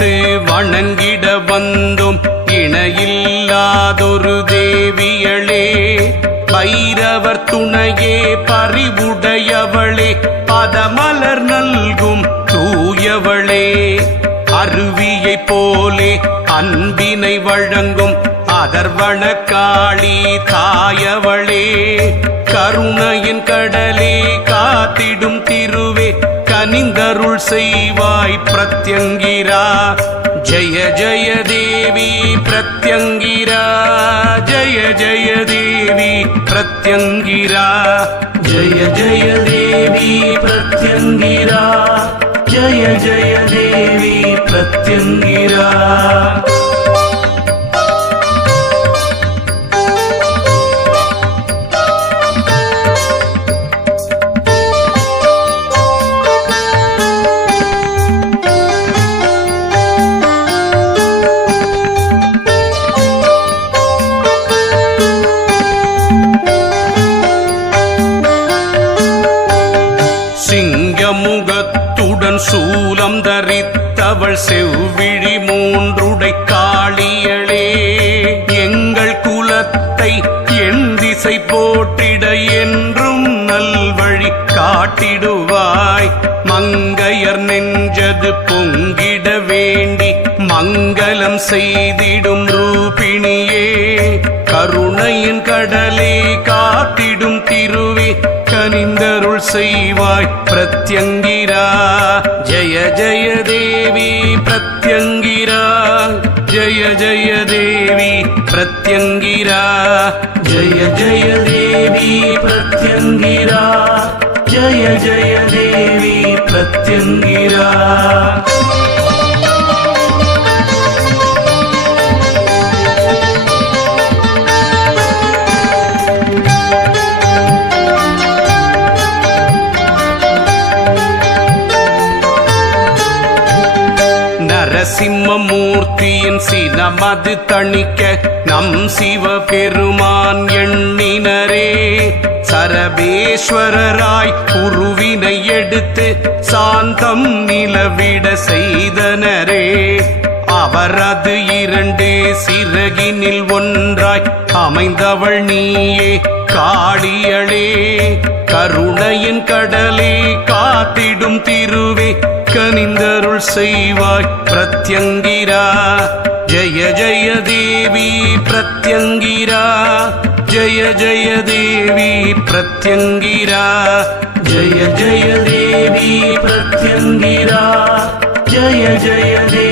அழைத்து வணங்கிட வந்தோம் இணையில்லாதொரு தேவியளே. பைரவர் துணையே பறிவுடையவளே, பதமலர் நல்கும் தூயவளே. அருவியை போலே அன்பினை வழங்கும் அதர்வண காளி தாயவளே. கருணையின் கடலே காத்திடும் திருவே, கனிந்தருள் செய்வாய் பிரத்யங்கிரா. ஜய ஜய தேவி பிரத்யங்கிரா, ஜய ஜய தேவி பிரத்யங்கிரா, ஜய ஜய தேவி பிரத்யங்கிரா, ஜய ஜய தேவி பிரத்யங்கிரா. சிங்கமுகத்துடன் சூலம் தரித்தவள் செவ்விழி மூன்றுடை காளியளே. எங்கள் குலத்தை என் திசை போட்டிட என்றும் நல்வழி காட்டிடுவாய். மங்கையர் நெஞ்சது பொங்கிட வேண்டி மங்களம் செய்திடும் ரூபிணியே. கருணையின் கடலே காத்திடும் திருவே, கனிந்தருள் செய்வாய் பிரத்யங்கிரா. ஜய ஜய தேவி பிரத்யங்கிரா, ஜய ஜய தேவி பிரத்யங்கிரா, ஜய ஜய தேவி பிரத்யங்கிரா, ஜய ஜய தேவி பிரத்யங்கிரா. நரசிம்மமூர்த்தியின் சினமது தணிக்க நம் சிவபெருமான் எண்ணினரே. சரபேஸ்வரராய் உருவினை எடுத்து சாந்தம் நிலவிட செய்தனரே. அவரது இரண்டு சிறகினில் ஒன்றாய் அமைந்தவள் நீயே காளியளே. கருணையின் கடலே காத்திடும் திருவே, கனிந்தருள் செய்வாய் பிரத்யங்கிரா. ஜய ஜய தேவி பிரத்யங்கிரா, ஜய ஜய தேவி பிரத்யங்கிரா, ஜய ஜய தேவி பிரத்யங்கிரா, ஜய ஜய தேவி